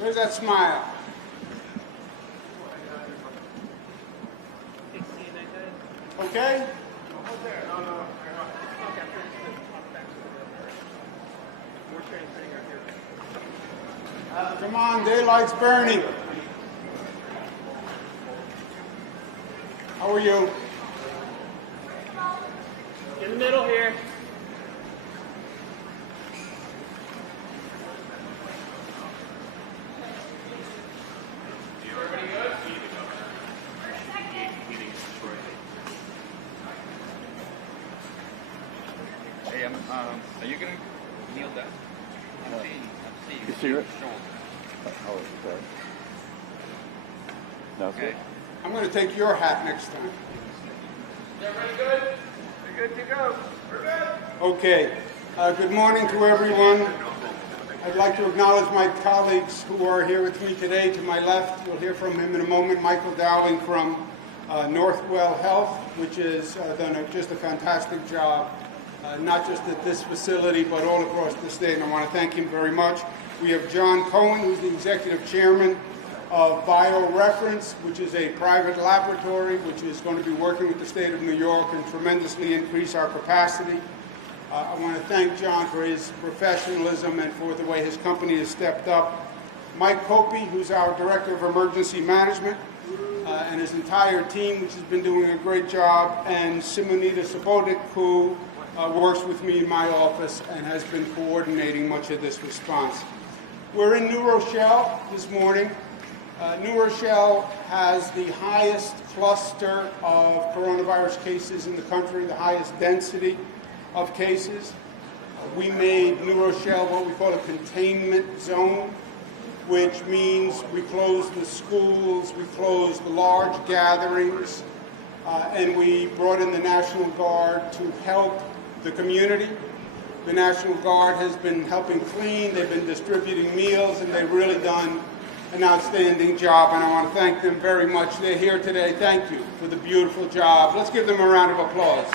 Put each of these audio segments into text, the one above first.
Where's that smile? Okay? Come on, daylight's burning. How are you? In the middle here. Hey, are you gonna kneel down? I'm seeing. You see it? Shoulder. Oh, okay. That's Okay. it. I'm going to take your hat next time. Is everybody good? We're good to go. We're good. Okay. Good morning to everyone. I'd like to acknowledge my colleagues who are here with me today. To my left, you'll hear from him in a moment, Michael Dowling from Northwell Health, which has done just a fantastic job, not just at this facility, but all across the state, and I want to thank him very much. We have John Cohen, who's the executive chairman of BioReference, which is a private laboratory which is going to be working with the state of New York and tremendously increase our capacity. I want to thank John for his professionalism and for the way his company has stepped up. Mike Copey, who's our Director of Emergency Management, and his entire team, which has been doing a great job, and Simonita Sabodik, who works with me in my office and has been coordinating much of this response. We're in New Rochelle this morning. New Rochelle has the highest cluster of coronavirus cases in the country, the highest density of cases. We made New Rochelle what we call a containment zone, which means we closed the schools, we closed the large gatherings, and we brought in the National Guard to help the community. The National Guard has been helping clean, they've been distributing meals, and they've really done an outstanding job, and I want to thank them very much. They're here today. Thank you for the beautiful job. Let's give them a round of applause.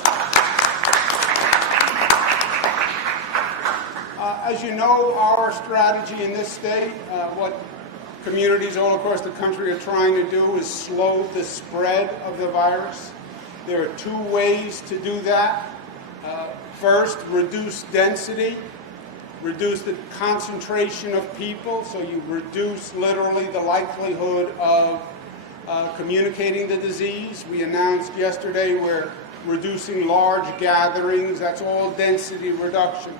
As you know, our strategy in this state, what communities all across the country are trying to do is slow the spread of the virus. There are two ways to do that. First, reduce density, reduce the concentration of people, so you reduce literally the likelihood of communicating the disease. We announced yesterday we're reducing large gatherings. That's all density reduction.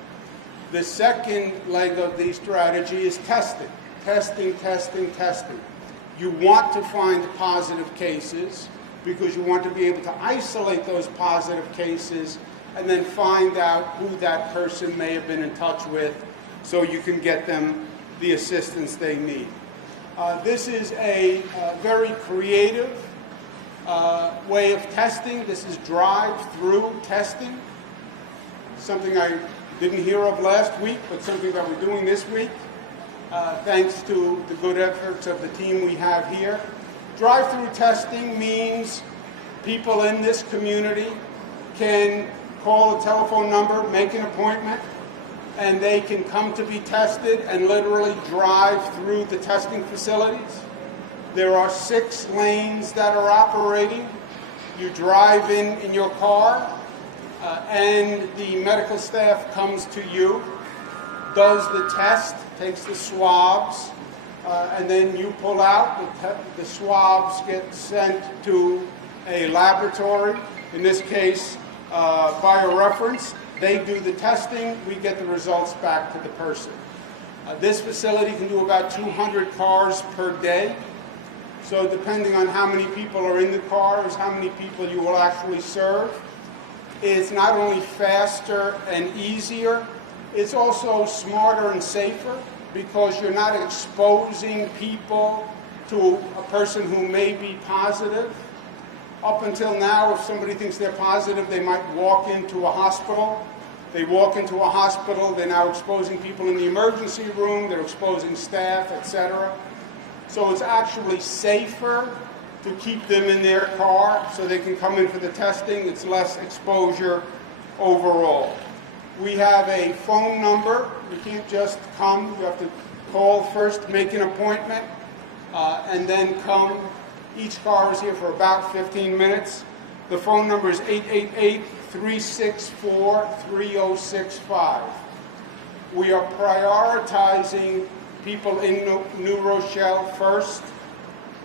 The second leg of the strategy is testing. Testing, testing, testing. You want to find positive cases because you want to be able to isolate those positive cases and then find out who that person may have been in touch with so you can get them the assistance they need. This is a very creative way of testing. This is drive-through testing, something I didn't hear of last week, but something that we're doing this week, thanks to the good efforts of the team we have here. Drive-through testing means people in this community can call a telephone number, make an appointment, and they can come to be tested and literally drive through the testing facilities. There are 6 lanes that are operating. You drive in your car, and the medical staff comes to you, does the test, takes the swabs, and then you pull out. The swabs get sent to a laboratory, in this case, BioReference. They do the testing, we get the results back to the person. This facility can do about 200 cars per day. So depending on how many people are in the car is how many people you will actually serve. It's not only faster and easier, it's also smarter and safer because you're not exposing people to a person who may be positive. Up until now, if somebody thinks they're positive, they might walk into a hospital. They walk into a hospital, they're now exposing people in the emergency room, they're exposing staff, etc. So it's actually safer to keep them in their car so they can come in for the testing. It's less exposure overall. We have a phone number. You can't just come. You have to call first, make an appointment, and then come. Each car is here for about 15 minutes. The phone number is 888-364-3065. We are prioritizing people in New Rochelle first,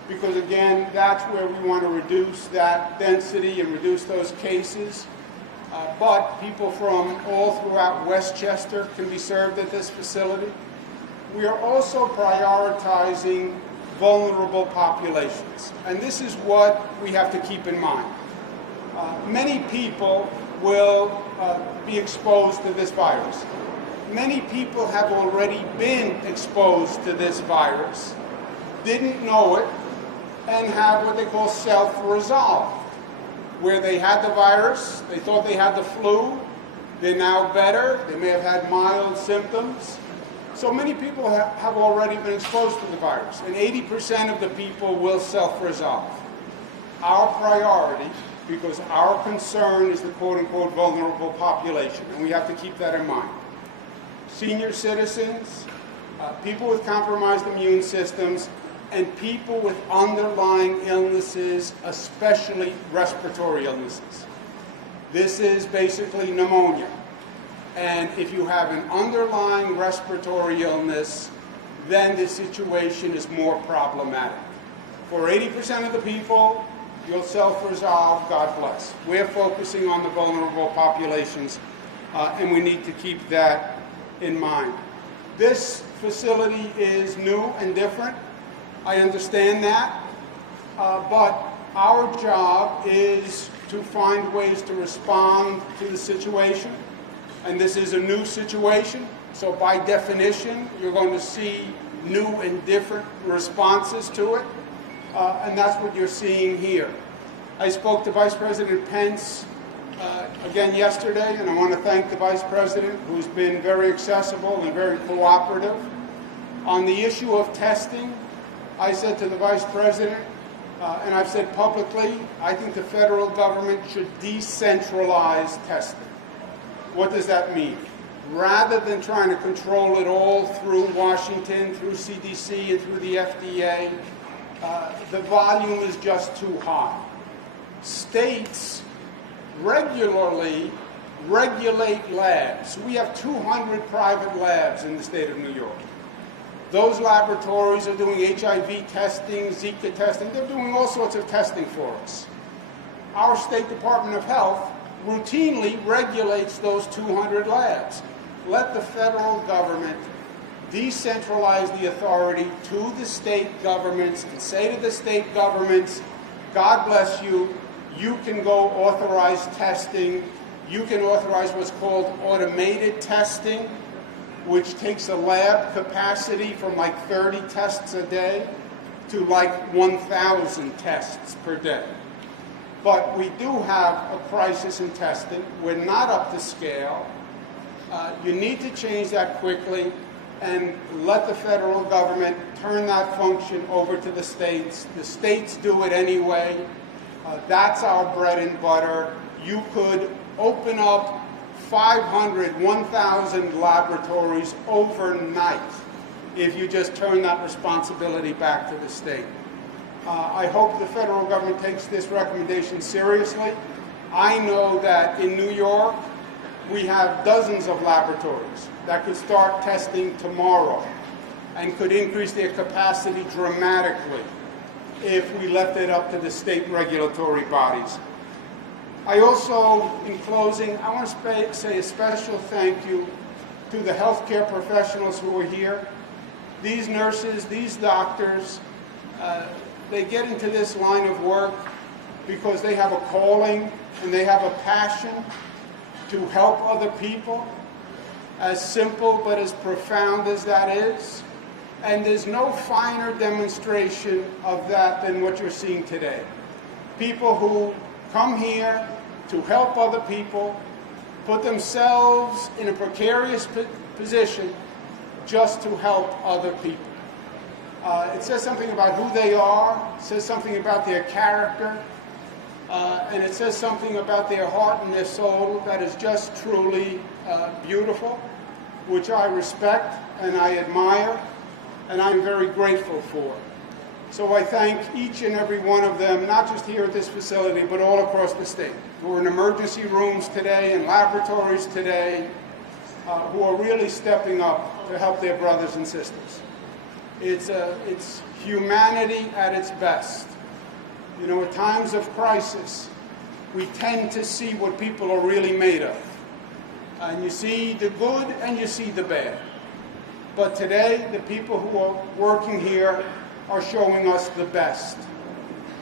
because again, that's where we want to reduce that density and reduce those cases. But people from all throughout Westchester can be served at this facility. We are also prioritizing vulnerable populations, and this is what we have to keep in mind. Many people will be exposed to this virus. Many people have already been exposed to this virus, didn't know it, and have what they call self-resolved, where they had the virus, they thought they had the flu, they're now better, they may have had mild symptoms. So many people have already been exposed to the virus, and 80% of the people will self-resolve. Our priority, because our concern is the quote-unquote vulnerable population, and we have to keep that in mind. Senior citizens, people with compromised immune systems, and people with underlying illnesses, especially respiratory illnesses. This is basically pneumonia. And if you have an underlying respiratory illness, then the situation is more problematic. For 80% of the people, you'll self-resolve, God bless. We're focusing on the vulnerable populations, and we need to keep that in mind. This facility is new and different. I understand that, but our job is to find ways to respond to the situation. And this is a new situation, so by definition, you're going to see new and different responses to it, and that's what you're seeing here. I spoke to Vice President Pence again yesterday, and I want to thank the Vice President, who's been very accessible and very cooperative. On the issue of testing, I said to the Vice President, and I've said publicly, I think the federal government should decentralize testing. What does that mean? Rather than trying to control it all through Washington, through CDC, and through the FDA, the volume is just too high. States regularly regulate labs. We have 200 private labs in the state of New York. Those laboratories are doing HIV testing, Zika testing. They're doing all sorts of testing for us. Our State Department of Health routinely regulates those 200 labs. Let the federal government decentralize the authority to the state governments and say to the state governments, God bless you, you can go authorize testing. You can authorize what's called automated testing, which takes a lab capacity from like 30 tests a day to like 1,000 tests per day. But we do have a crisis in testing. We're not up to scale. You need to change that quickly and let the federal government turn that function over to the states. The states do it anyway. That's our bread and butter. You could open up 500, 1,000 laboratories overnight if you just turn that responsibility back to the state. I hope the federal government takes this recommendation seriously. I know that in New York, we have dozens of laboratories that could start testing tomorrow and could increase their capacity dramatically if we left it up to the state regulatory bodies. I also, in closing, I want to say a special thank you to the healthcare professionals who are here. These nurses, these doctors, they get into this line of work because they have a calling and they have a passion to help other people, as simple but as profound as that is. And there's no finer demonstration of that than what you're seeing today. People who come here to help other people, put themselves in a precarious position just to help other people. It says something about who they are, it says something about their character, and it says something about their heart and their soul that is just truly beautiful, which I respect and I admire. and I'm very grateful for. So I thank each and every one of them, not just here at this facility, but all across the state, who are in emergency rooms today and laboratories today, who are really stepping up to help their brothers and sisters. It's humanity at its best. You know, at times of crisis, we tend to see what people are really made of. And you see the good and you see the bad. But today, the people who are working here are showing us the best.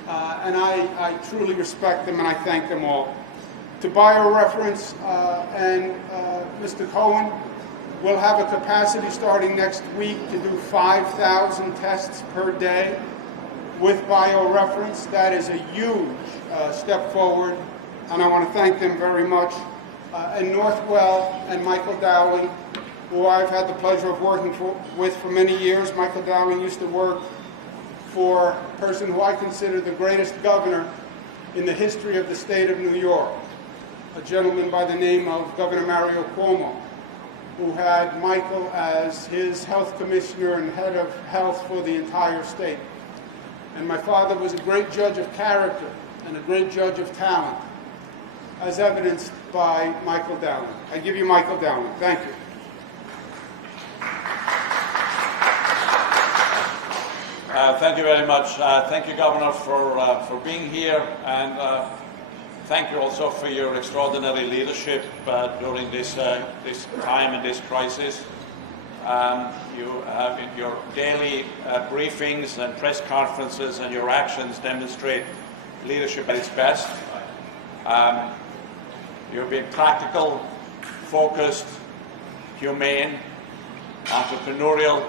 And I truly respect them and I thank them all. To BioReference and Mr. Cohen, we'll have a capacity starting next week to do 5,000 tests per day with BioReference. That is a huge step forward, and I want to thank them very much. And Northwell and Michael Dowling, who I've had the pleasure of working with for many years. Michael Dowling used to work for a person who I consider the greatest governor in the history of the state of New York, a gentleman by the name of Governor Gov Cuomo, who had Michael as his health commissioner and head of health for the entire state. And my father was a great judge of character and a great judge of talent, as evidenced by Michael Dowling. I give you Michael Dowling. Thank you. Thank you very much. Thank you, Governor, for being here, and thank you also for your extraordinary leadership during this time and this crisis. You have in your daily briefings and press conferences, and your actions demonstrate leadership at its best. You've been practical, focused, humane, entrepreneurial,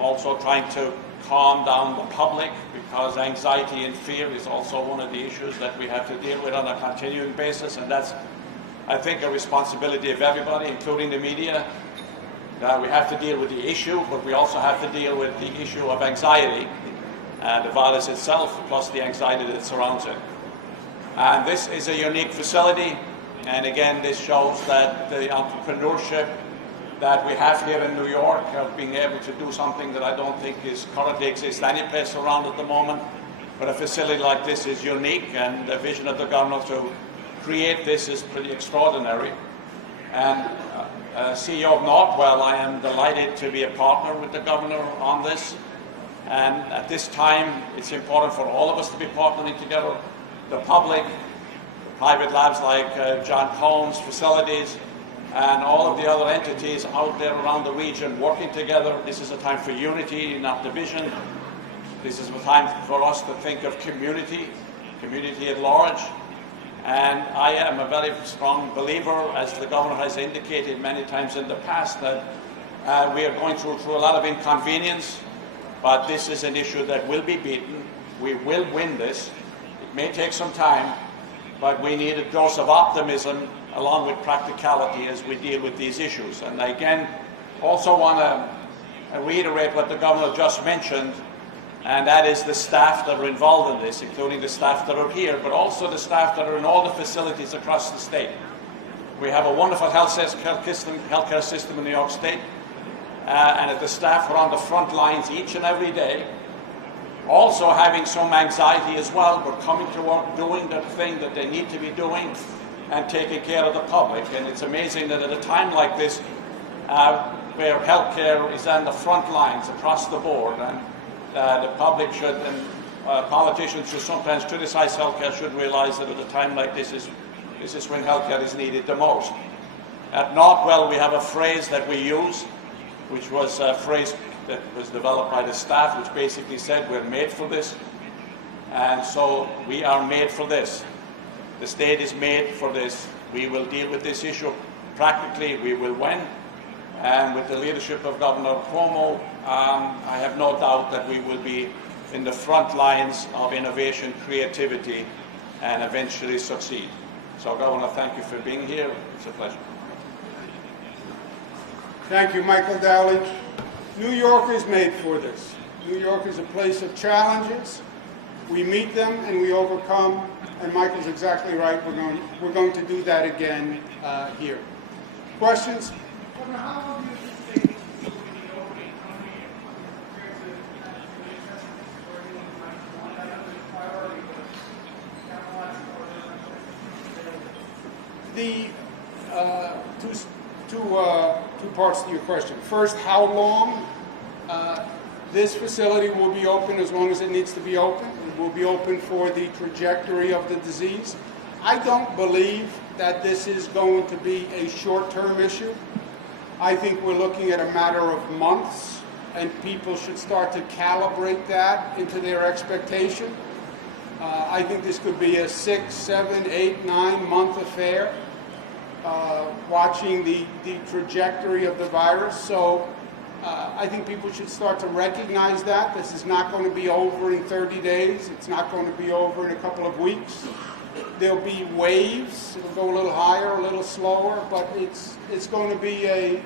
also trying to calm down the public, because anxiety and fear is also one of the issues that we have to deal with on a continuing basis, and that's, I think, a responsibility of everybody, including the media. We have to deal with the issue, but we also have to deal with the issue of anxiety, the virus itself, plus the anxiety that surrounds it. And this is a unique facility, and again, this shows that the entrepreneurship that we have here in New York of being able to do something that I don't think is currently exists any place around at the moment. But a facility like this is unique, and the vision of the governor to create this is pretty extraordinary. And CEO of Northwell, I am delighted to be a partner with the governor on this. And at this time, it's important for all of us to be partnering together. The public, the private labs like John Cohen's facilities, and all of the other entities out there around the region working together. This is a time for unity, not division. This is a time for us to think of community at large. And I am a very strong believer, as the governor has indicated many times in the past, that we are going through a lot of inconvenience, but this is an issue that will be beaten. We will win this. It may take some time, but we need a dose of optimism along with practicality as we deal with these issues. And I again also want to reiterate what the governor just mentioned, and that is the staff that are involved in this, including the staff that are here, but also the staff that are in all the facilities across the state. We have a wonderful healthcare system in New York State, and the staff are on the front lines each and every day, also having some anxiety as well, but coming to work, doing the thing that they need to be doing, and taking care of the public. And it's amazing that at a time like this, where healthcare is on the front lines across the board, and the public should, and politicians who sometimes criticize healthcare should realize that at a time like this is when healthcare is needed the most. At Northwell, we have a phrase that we use, which was a phrase that was developed by the staff, which basically said, we're made for this. And so we are made for this. The state is made for this. We will deal with this issue practically. We will win. And with the leadership of Governor Cuomo, I have no doubt that we will be in the front lines of innovation, creativity, and eventually succeed. So, Governor, thank you for being here. It's a pleasure. Thank you, Michael Dowling. New York is made for this. New York is a place of challenges. We meet them and we overcome. And Michael's exactly right. We're going to do that again here. Questions? Governor, how long do you anticipate this will be opening? How many The two parts to your question. First, how long this facility will be open? As long as it needs to be open. It will be open for the trajectory of the disease. I don't believe that this is going to be a short-term issue. I think we're looking at a matter of months, and people should start to calibrate that into their expectation. I think this could be a 6, 7, 8, 9-month affair, watching the trajectory of the virus. So I think people should start to recognize that. This is not going to be over in 30 days. It's not going to be over in a couple of weeks. There'll be waves. It'll go a little higher, a little slower, but it's going to be a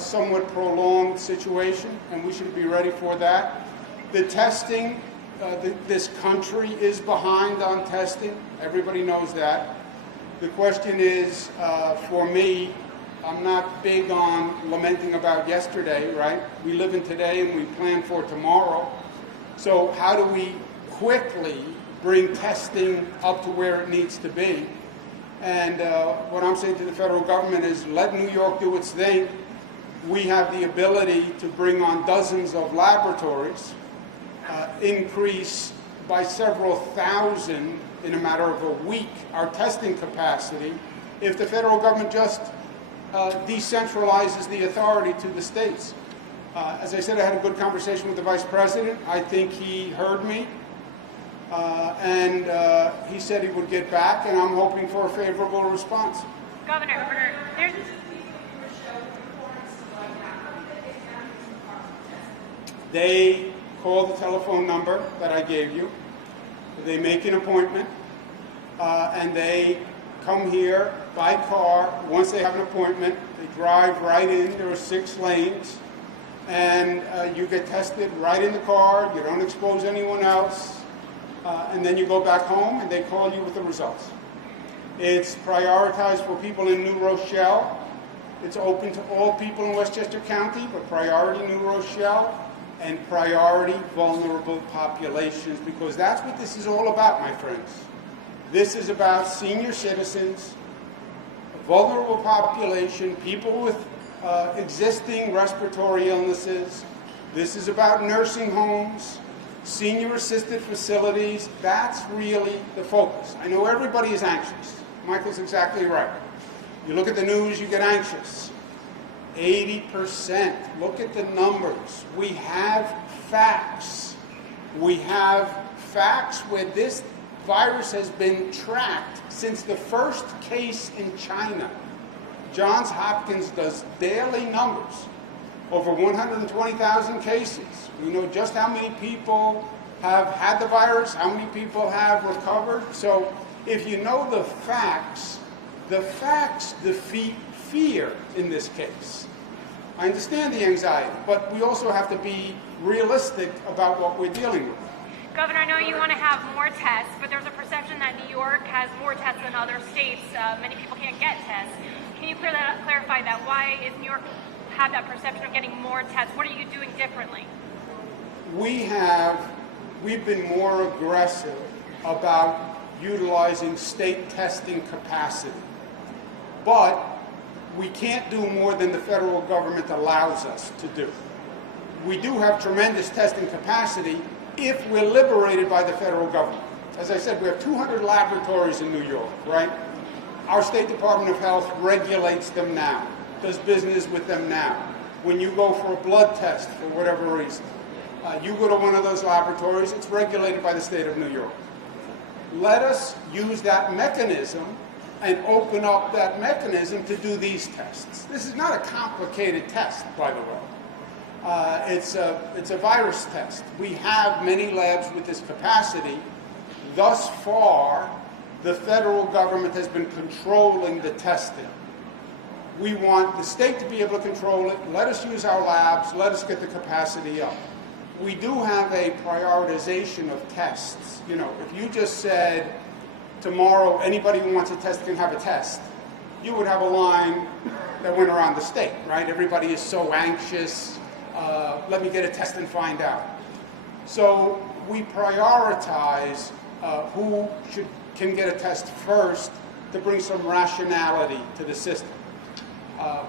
somewhat prolonged situation, and we should be ready for that. The testing, this country is behind on testing. Everybody knows that. The question is, for me, I'm not big on lamenting about yesterday, right? We live in today and we plan for tomorrow. So how do we quickly bring testing up to where it needs to be? And what I'm saying to the federal government is let New York do its thing. We have the ability to bring on dozens of laboratories, increase by several thousand in a matter of a week our testing capacity if the federal government just decentralizes the authority to the states. As I said, I had a good conversation with the Vice President. I think he heard me, and he said he would get back, and I'm hoping for a favorable response. Governor, there's... They call the telephone number that I gave you. They make an appointment, and they come here by car. Once they have an appointment, they drive right in. There are 6 lanes, and you get tested right in the car. You don't expose anyone else, and then you go back home, and they call you with the results. It's prioritized for people in New Rochelle. It's open to all people in Westchester County, but priority New Rochelle and priority vulnerable populations, because that's what this is all about, my friends. This is about senior citizens, a vulnerable population, people with existing respiratory illnesses. This is about nursing homes, senior-assisted facilities. That's really the focus. I know everybody is anxious. Michael's exactly right. You look at the news, you get anxious. 80%. Look at the numbers. We have facts. We have facts where this virus has been tracked since the first case in China. Johns Hopkins does daily numbers. Over 120,000 cases. We know just how many people have had the virus, how many people have recovered. So if you know the facts defeat fear in this case. I understand the anxiety, but we also have to be realistic about what we're dealing with. Governor, I know you want to have more tests, but there's a perception that New York has more tests than other states. Many people can't get tests. Can you clarify that? Why is New York have that perception of getting more tests? What are you doing differently? We've been more aggressive about utilizing state testing capacity. But we can't do more than the federal government allows us to do. We do have tremendous testing capacity if we're liberated by the federal government. As I said, we have 200 laboratories in New York, right? Our State Department of Health regulates them now, does business with them now. When you go for a blood test, for whatever reason, you go to one of those laboratories, it's regulated by the state of New York. Let us use that mechanism and open up that mechanism to do these tests. This is not a complicated test, by the way. It's a virus test. We have many labs with this capacity. Thus far, the federal government has been controlling the testing. We want the state to be able to control it. Let us use our labs. Let us get the capacity up. We do have a prioritization of tests. You know, if you just said, tomorrow, anybody who wants a test can have a test, you would have a line that went around the state, right? Everybody is so anxious. Let me get a test and find out. So we prioritize who can get a test first to bring some rationality to the system.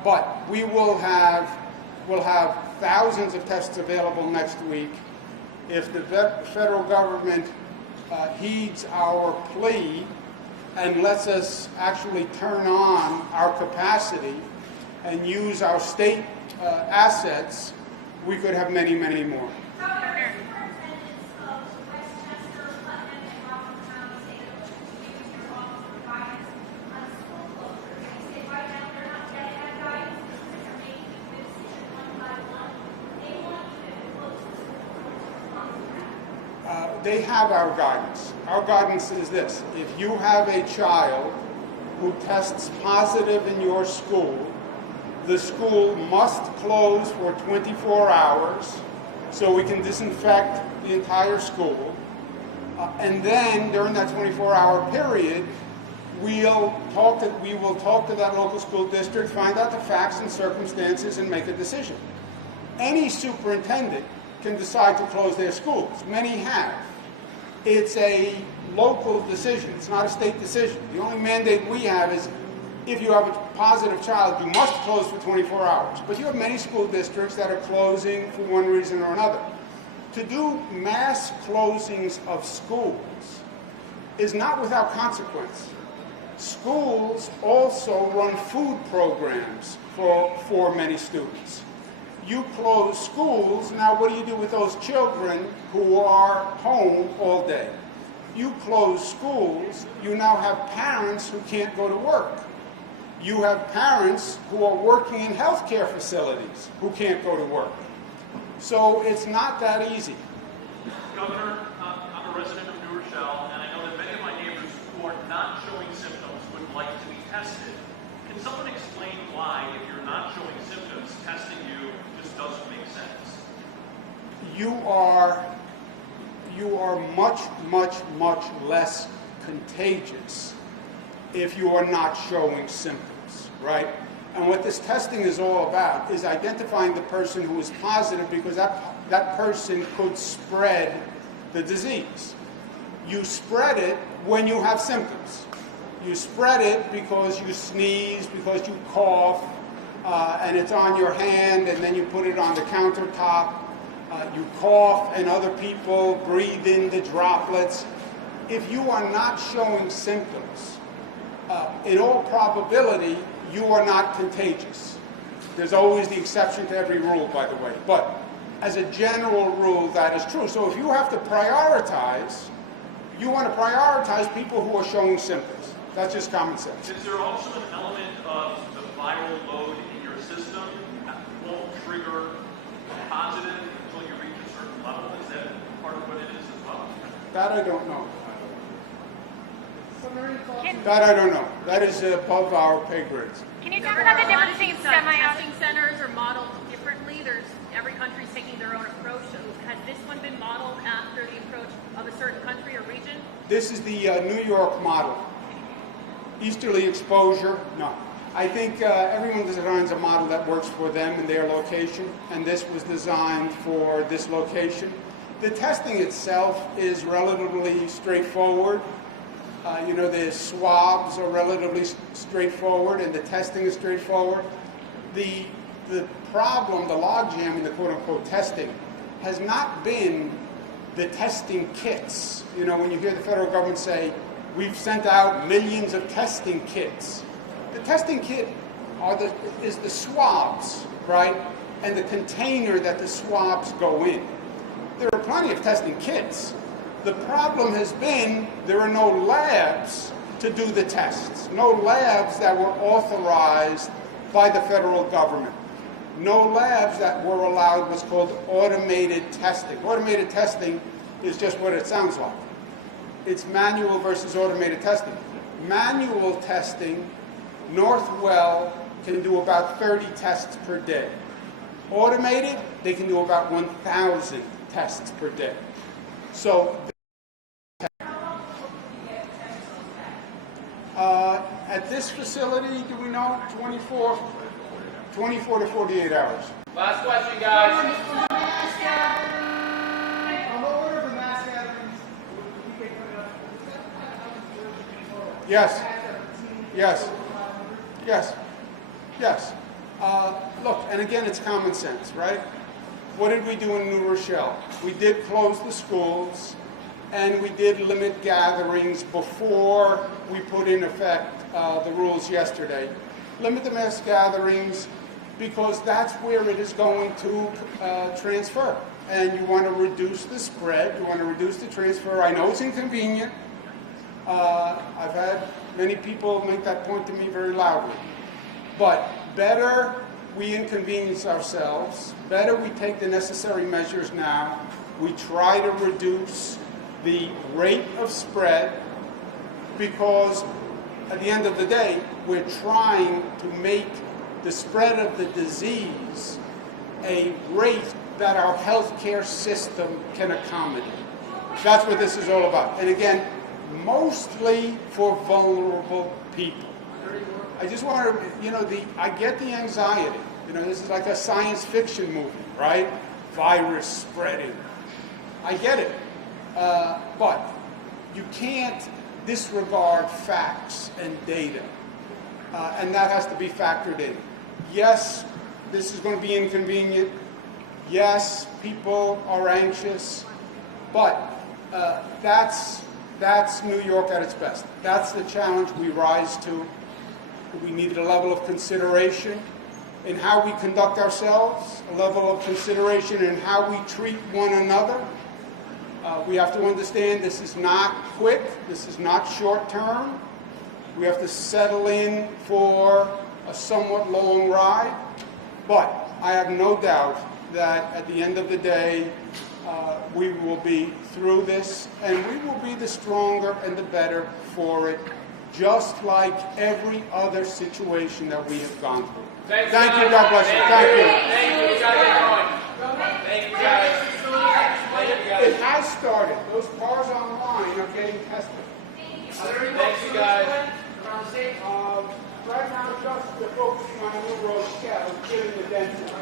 But we'll have thousands of tests available next week. If the federal government heeds our plea and lets us actually turn on our capacity and use our state assets, we could have many, many more. They have our guidance. Our guidance is this: if you have a child who tests positive in your school, the school must close for 24 hours so we can disinfect the entire school. And then during that 24-hour period, we will talk to that local school district, find out the facts and circumstances, and make a decision. Any superintendent can decide to close their schools. Many have. It's a local decision. It's not a state decision. The only mandate we have is if you have a positive child, you must close for 24 hours. But you have many school districts that are closing for one reason or another. To do mass closings of schools is not without consequence. Schools also run food programs for many students. You close schools, now what do you do with those children who are home all day? You close schools, you now have parents who can't go to work. You have parents who are working in healthcare facilities who can't go to work. So it's not that easy. Governor, I'm a resident of New Rochelle, and I know that many of my neighbors who are not showing symptoms would like to be tested. Can someone explain why, if you're not showing symptoms, testing you just doesn't make sense? You are much, much, much less contagious if you are not showing symptoms, right? And what this testing is all about is identifying the person who is positive, because that person could spread the disease. You spread it when you have symptoms. You spread it because you sneeze, because you cough, and it's on your hand, and then you put it on the countertop. You cough, and other people breathe in the droplets. If you are not showing symptoms, in all probability, you are not contagious. There's always the exception to every rule, by the way. But as a general rule, that is true. So if you have to prioritize, you want to prioritize people who are showing symptoms. That's just common sense. Is there also an element of the viral load in your system that won't trigger positive until you reach a certain level? Is that part of what it is as well? That I don't know. That I don't know. That is above our pay grades. Can you talk about the difference between testing centers are modeled differently. Every country's taking their own approach. So has this one been modeled after the approach of a certain country or region? This is the New York model. Easterly exposure, no. I think everyone designs a model that works for them and their location, and this was designed for this location. The testing itself is relatively straightforward. The swabs are relatively straightforward, and the testing is straightforward. The problem, the logjam in the quote-unquote testing, has not been the testing kits. When you hear the federal government say, we've sent out millions of testing kits. The testing kit is the swabs, right? And the container that the swabs go in. There are plenty of testing kits. The problem has been there are no labs to do the tests. No labs that were authorized by the federal government. No labs that were allowed what's called automated testing. Automated testing is just what it sounds like. It's manual versus automated testing. Manual testing, Northwell can do about 30 tests per day. Automated, they can do about 1,000 tests per day. So, at this facility, do we know 24 to 48 hours? Last question, guys. Yes. Yes. Yes. Yes. Look, and again, it's common sense, right? What did we do in New Rochelle? We did close the schools, and we did limit gatherings before we put in effect the rules yesterday. Limit the mass gatherings because that's where it is going to transfer. And you want to reduce the spread, you want to reduce the transfer. I know it's inconvenient. I've had many people make that point to me very loudly. But better we inconvenience ourselves, better we take the necessary measures now. We try to reduce the rate of spread because at the end of the day, we're trying to make the spread of the disease a rate that our healthcare system can accommodate. That's what this is all about. And again, mostly for vulnerable people. I just want to, I get the anxiety. This is like a science fiction movie, right? Virus spreading. I get it. But you can't disregard facts and data. And that has to be factored in. Yes, this is going to be inconvenient. Yes, people are anxious. But that's New York at its best. That's the challenge we rise to. We need a level of consideration in how we conduct ourselves, a level of consideration in how we treat one another. We have to understand this is not quick, this is not short term. We have to settle in for a somewhat long ride. But I have no doubt that at the end of the day, we will be through this, and we will be the stronger and the better for it, just like every other situation that we have gone through. Thank you, God bless you. Thank you. Thank you. We gotta get going. Thank you, guys. It has started. Those cars online are getting tested. Thank you, guys. Right now, just focusing on New Rochelle, getting the density.